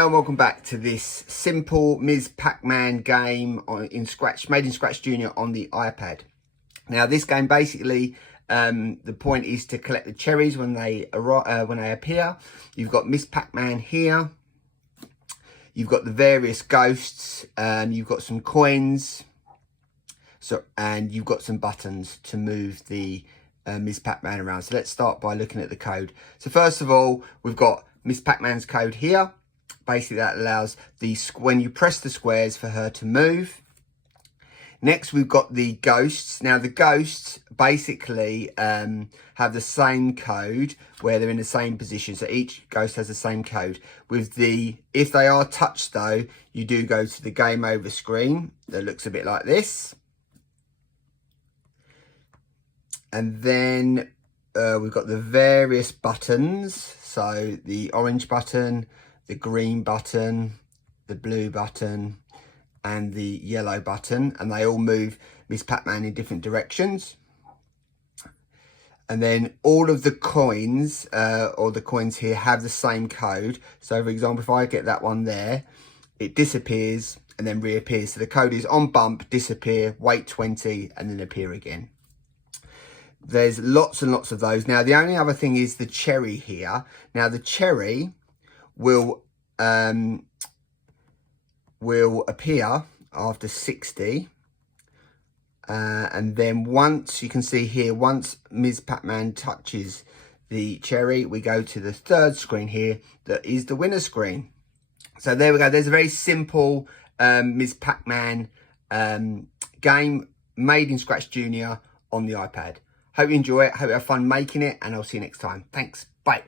Hello and welcome back to this simple Ms Pac-man game made in ScratchJr on the iPad. Now this game basically, the point is to collect the cherries when they appear. You've got Ms Pac-man here. You've got the various ghosts. You've got some coins. And you've got some buttons to move the Ms Pac-man around. So let's start by looking at the code. So first of all, we've got Ms Pac-man's code here. Basically that allows when you press the squares for her to move. Next we've got the ghosts. Now the ghosts basically have the same code where they're in the same position. So each ghost has the same code. If they are touched though, you do go to the game over screen that looks a bit like this. And then we've got the various buttons. So the orange button, the green button, the blue button, and the yellow button. And they all move Ms Pac-man in different directions. And then all of the coins, or the coins here, have the same code. So for example, if I get that one there, it disappears and then reappears. So the code is on bump, disappear, wait 20, and then appear again. There's lots and lots of those. Now, the only other thing is the cherry here. Now, the cherry will appear after 60. And then once, you can see here, once Ms Pac-man touches the cherry, we go to the third screen here, that is the winner screen. So there we go. There's a very simple Ms Pac-man game made in ScratchJr on the iPad. Hope you enjoy it. Hope you have fun making it, and I'll see you next time. Thanks. Bye.